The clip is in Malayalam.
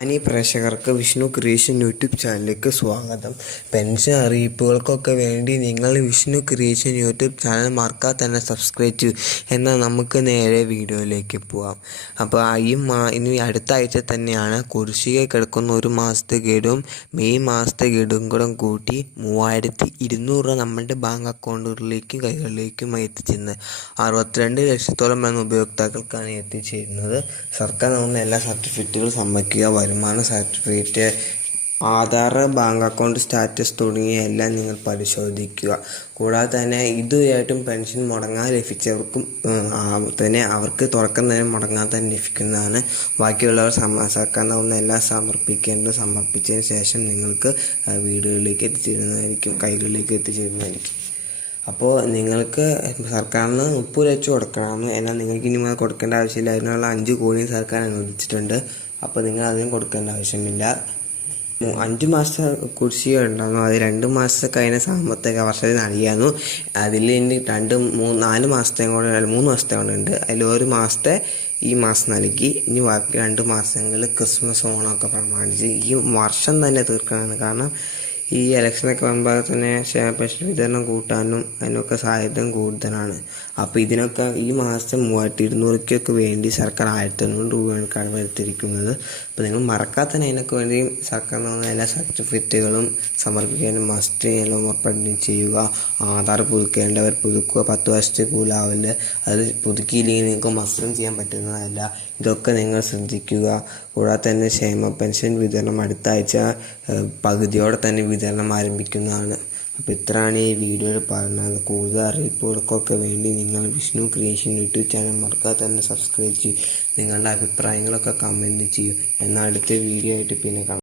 പ്രേക്ഷകർക്ക് വിഷ്ണു ക്രിയേഷൻ യൂട്യൂബ് ചാനലിലേക്ക് സ്വാഗതം. പെൻഷൻ അറിയിപ്പുകൾക്കൊക്കെ വേണ്ടി നിങ്ങൾ വിഷ്ണു ക്രിയേഷൻ യൂട്യൂബ് ചാനൽ മറക്കാതെ തന്നെ സബ്സ്ക്രൈബ് ചെയ്യൂ. എന്നാൽ നമുക്ക് നേരെ വീഡിയോയിലേക്ക് പോവാം. അപ്പോൾ ഇനി അടുത്ത ആഴ്ച തന്നെയാണ് കുടിശ്ശിക കിടക്കുന്ന ഒരു മാസത്തെ ഗഡുവും മെയ് മാസത്തെ ഗഡുവും കൂടെ കൂട്ടി 3200 രൂപ നമ്മുടെ ബാങ്ക് അക്കൗണ്ടുകളിലേക്കും കൈകളിലേക്കും എത്തിച്ചിരുന്നത്. 62 ലക്ഷത്തോളം എന്ന ഉപയോക്താക്കൾക്കാണ് എത്തിച്ചേരുന്നത്. സർക്കാർ നൽകുന്ന എല്ലാ സർട്ടിഫിക്കറ്റുകളും സമർപ്പിക്കുക. വരുമാന certificate, Aadhaar, bank account status തുടങ്ങിയ എല്ലാം നിങ്ങൾ പരിശോധിക്കുക. കൂടാതെ തന്നെ ഇതുവരെയായിട്ടും പെൻഷൻ മുടങ്ങാതെ ലഭിച്ചവർക്കും തന്നെ അവർക്ക് തുറക്കുന്നതിന് മുടങ്ങാതെ തന്നെ ലഭിക്കുന്നതാണ്. ബാക്കിയുള്ളവർ സർക്കാർ നൽകുന്ന എല്ലാം സമർപ്പിച്ചതിന് ശേഷം നിങ്ങൾക്ക് വീടുകളിലേക്ക് എത്തിച്ചേരുന്നതായിരിക്കും, കൈകളിലേക്ക് എത്തിച്ചേരുന്നതായിരിക്കും. അപ്പോൾ നിങ്ങൾക്ക് സർക്കാരിന് 30 ലക്ഷം കൊടുക്കണമെന്ന്, എന്നാൽ നിങ്ങൾക്ക് ഇനി മുതൽ കൊടുക്കേണ്ട ആവശ്യമില്ല. അതിനുള്ള 5 കോടി സർക്കാർ അനുവദിച്ചിട്ടുണ്ട്. അപ്പോൾ നിങ്ങൾ അതിനും കൊടുക്കേണ്ട ആവശ്യമില്ല. 5 മാസത്തെ കുടിശ്ശിക ഉണ്ടായിരുന്നു. അത് 2 മാസത്തെ കഴിഞ്ഞ സാമ്പത്തിക വർഷത്തിൽ നൽകിയായിരുന്നു. അതിൽ ഇനി 4 മാസത്തെ കൂടെ 3 മാസത്തെ കൊണ്ട് ഉണ്ട്. അതിൽ 1 മാസത്തെ ഈ മാസം നൽകി. ഇനി ബാക്കി 2 മാസങ്ങളിൽ ക്രിസ്മസ് ഓണമൊക്കെ പ്രമാണിച്ച് ഈ വർഷം തന്നെ തീർക്കാനാണ്. കാരണം ഈ ഇലക്ഷനൊക്കെ വരുമ്പോൾ തന്നെ പെൻഷൻ വിതരണം കൂട്ടാനും അതിനൊക്കെ സാധ്യത കൂടുതലാണ്. അപ്പോൾ ഇതിനൊക്കെ ഈ മാസം 3200 വേണ്ടി സർക്കാർ 1500 രൂപയാണ് കടമെടുത്തിരിക്കുന്നത്. അപ്പോൾ നിങ്ങൾ മറക്കാതെ തന്നെ അതിനൊക്കെ വേണ്ടി സർക്കാർ നൽകുന്ന എല്ലാ സർട്ടിഫിക്കറ്റുകളും സമർപ്പിക്കാനും മസ്റ്റ് എല്ലാം ഉറപ്പായിട്ടും ചെയ്യുക. ആധാർ പുതുക്കേണ്ടവർ പുതുക്കുക. 10 വർഷത്തെ കൂലാവില്ല. അത് പുതുക്കിയില്ലെങ്കിൽ നിങ്ങൾക്ക് മസ്റ്റും ചെയ്യാൻ പറ്റുന്നതല്ല. ഇതൊക്കെ നിങ്ങൾ ശ്രദ്ധിക്കുക. കൂടാതെ തന്നെ ക്ഷേമ പെൻഷൻ വിതരണം അടുത്ത ആഴ്ച പകുതിയോടെ തന്നെ വിതരണം ആരംഭിക്കുന്നതാണ്. അപ്പോൾ ഇത്രയാണ് ഈ വീഡിയോയിൽ പറഞ്ഞത്. കൂടുതൽ അറിയിപ്പുകൾക്കൊക്കെ വേണ്ടി നിങ്ങൾ വിഷ്ണു ക്രിയേഷൻ യൂട്യൂബ് ചാനൽ മറക്കാതെ തന്നെ സബ്സ്ക്രൈബ് ചെയ്യും. നിങ്ങളുടെ അഭിപ്രായങ്ങളൊക്കെ കമൻറ്റ് ചെയ്യും. എന്നാൽ അടുത്ത വീഡിയോ ആയിട്ട് പിന്നെ കാണാം.